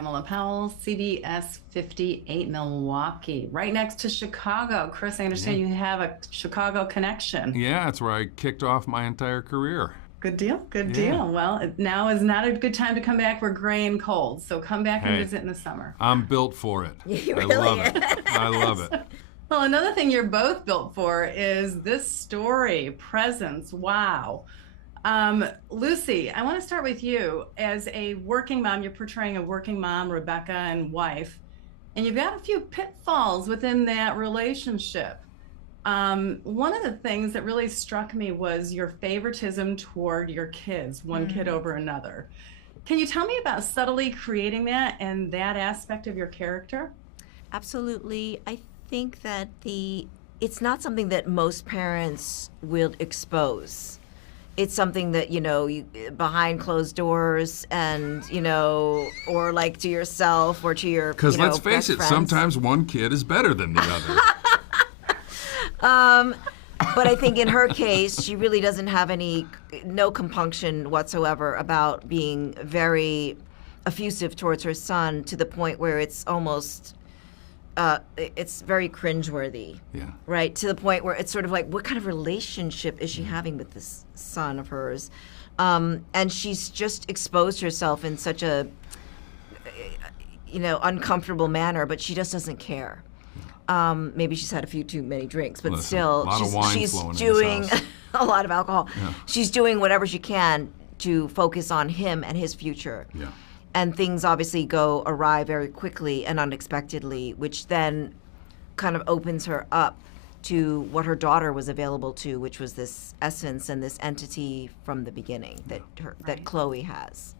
Pamela Powell, CBS 58 Milwaukee, right next to Chicago. Chris, I understand you have a Chicago connection. Yeah, it's where I kicked off my entire career. Good deal, good Yeah. deal. Well, now is not a good time to come back. We're gray and cold, so come back and Hey, visit in the summer. I'm built for it. He I really love it. I love it. Well, another thing you're both built for is this story, presence. Wow. Lucy, I want to start with you. As a working mom, you're portraying a working mom, Rebecca, and wife, and you've got a few pitfalls within that relationship. One of the things that really struck me was your favoritism toward your kids, one kid over another. Can you tell me about subtly creating that and that aspect of your character? Absolutely. I think that it's not something that most parents will expose. It's something that, you behind closed doors and, or like to yourself or to your, Because let's face best it, friends. sometimes one kid is better than the other. But I think in her case, she really doesn't have no compunction whatsoever about being very effusive towards her son to the point where it's almost, it's very cringeworthy. Yeah. Right? To the point where it's sort of like, what kind of relationship is she having with this son of hers? And she's just exposed herself in such a, uncomfortable manner, but she just doesn't care. Maybe she's had a few too many drinks, but Listen, still, a lot of wine she's flowing in doing this house. a lot of alcohol. Yeah. She's doing whatever she can to focus on him and his future. Yeah. And things obviously go awry very quickly and unexpectedly, which then kind of opens her up to what her daughter was available to, which was this essence and this entity from the beginning that Chloe has.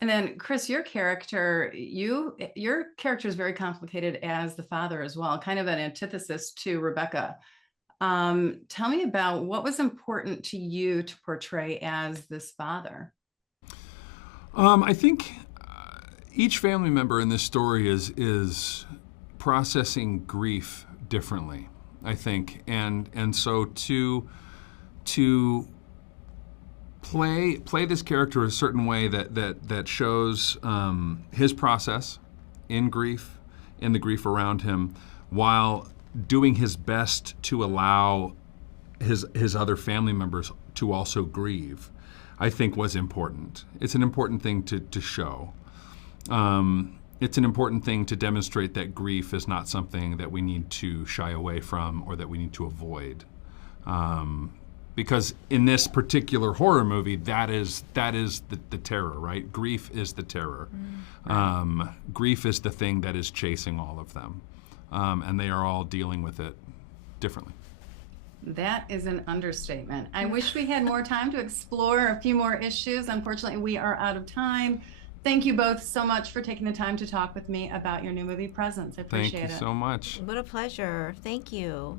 And then, Chris, your character is very complicated as the father as well, kind of an antithesis to Rebecca. Tell me about what was important to you to portray as this father. I think each family member in this story is processing grief differently, I think, and so to play this character a certain way that shows his process in grief, in the grief around him, while doing his best to allow his other family members to also grieve, I think was important. It's an important thing to show. It's an important thing to demonstrate that grief is not something that we need to shy away from or that we need to avoid. Because in this particular horror movie, that is the terror, right? Grief is the terror. Grief is the thing that is chasing all of them. And they are all dealing with it differently. That is an understatement. I wish we had more time to explore a few more issues. Unfortunately, we are out of time. Thank you both so much for taking the time to talk with me about your new movie, Presence. I appreciate it. Thank you so much. What a pleasure. Thank you.